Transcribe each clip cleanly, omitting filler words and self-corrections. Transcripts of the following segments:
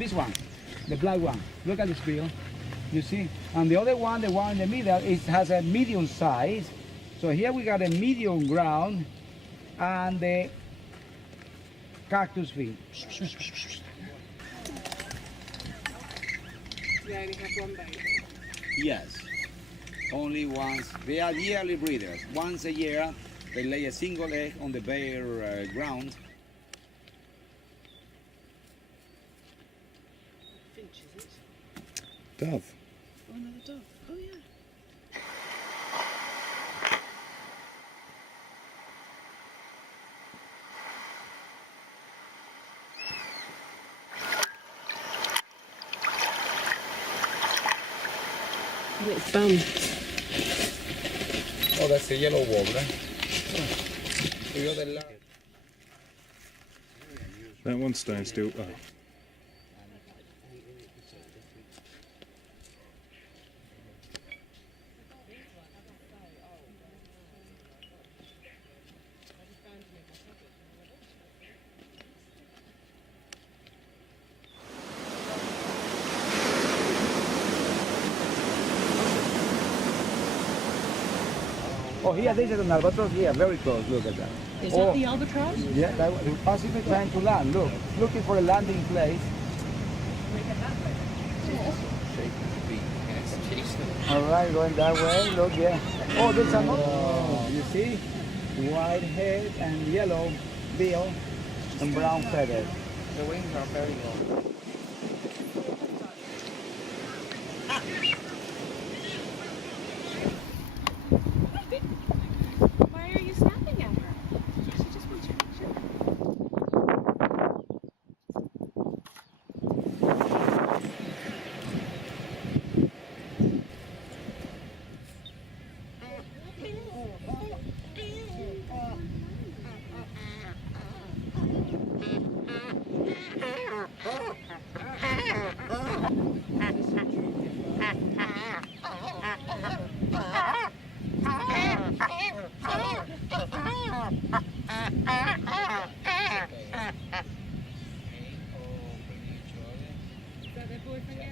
This one, the black one. Look at this bill. You see? And the other one, the one in the middle, it has a medium size. So here we got a medium ground and the cactus feet. They only have one baby. Yes. Only once. They are yearly breeders. Once a year, they lay a single egg on the bare ground. Finch, is it? Dove. Oh, another dove. Oh, yeah. It's bum. Oh, that's the yellow warbler. That one's staying still. Oh. Oh, here, this is an albatross here, very close. Look at that. Is that the albatross? Yeah, that one, possibly trying to land. Look, looking for a landing place. All right, going that way. Look, yeah. Oh, there's another. Oh, you see, white head and yellow bill and brown feathers. The wings are very long. Why are you snapping at her? She just wants your picture. Is that their boyfriend now?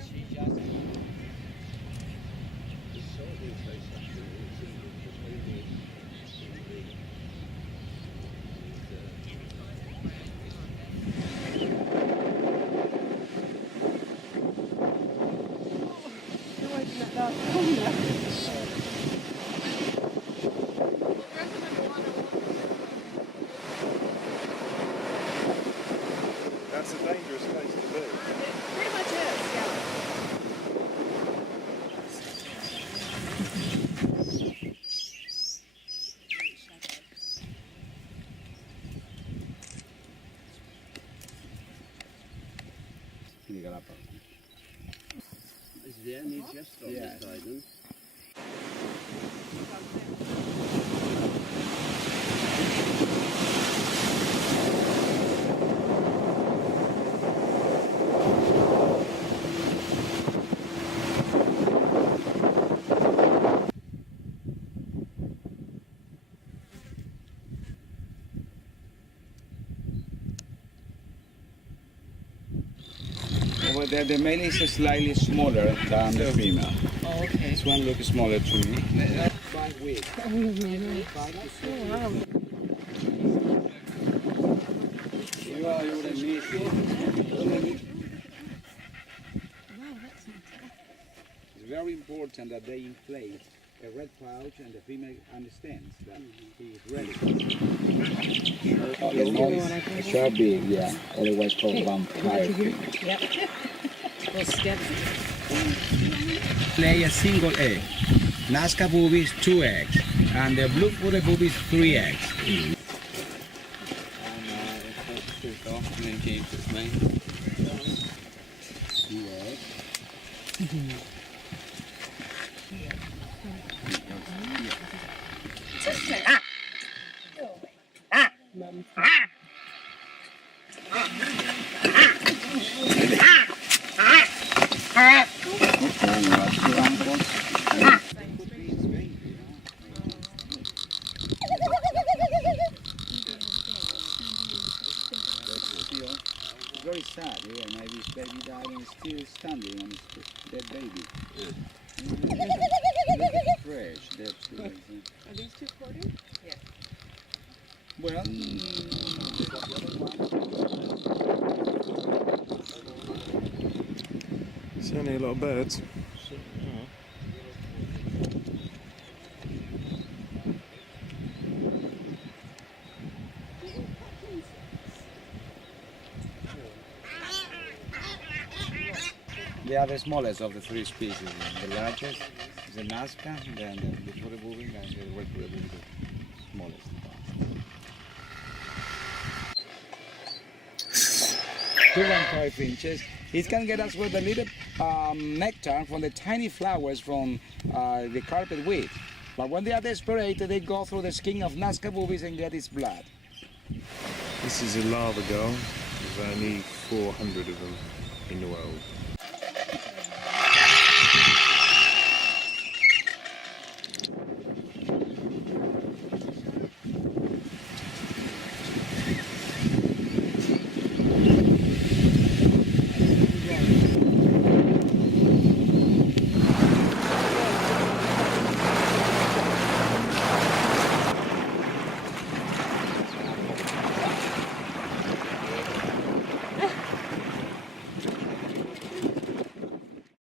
That's a dangerous place to be. Pretty much is, yeah. In the Galapagos. Is there any just on Yes. this island? Well, the male is slightly smaller than the female. Oh, okay. This one looks smaller to me. 5 weeks. Wow. You would miss It's very important that they inflate a red pouch and the female understands that he is ready. A sharp beak, yeah, otherwise called vampire. Yep. Well, step. Lay a single egg. Nazca boobies, 2 eggs. And the blue-footed boobies, 3 eggs. And it took off and then changed its name. 2 eggs. Very sad. blood. Yeah, maybe this baby died and is still standing on its dead baby. Fresh, dead. Are these two quartered? Yeah. Well, Certainly a lot of birds. they are the smallest of the three species. The largest is the Nazca, then the Boobies, and the regular the smallest. 2.5 inches. It can get us with a little nectar from the tiny flowers from the carpet weed. But when they are desperate, they go through the skin of Nazca boobies and get its blood. This is a lava gull. There's only 400 of them in the world.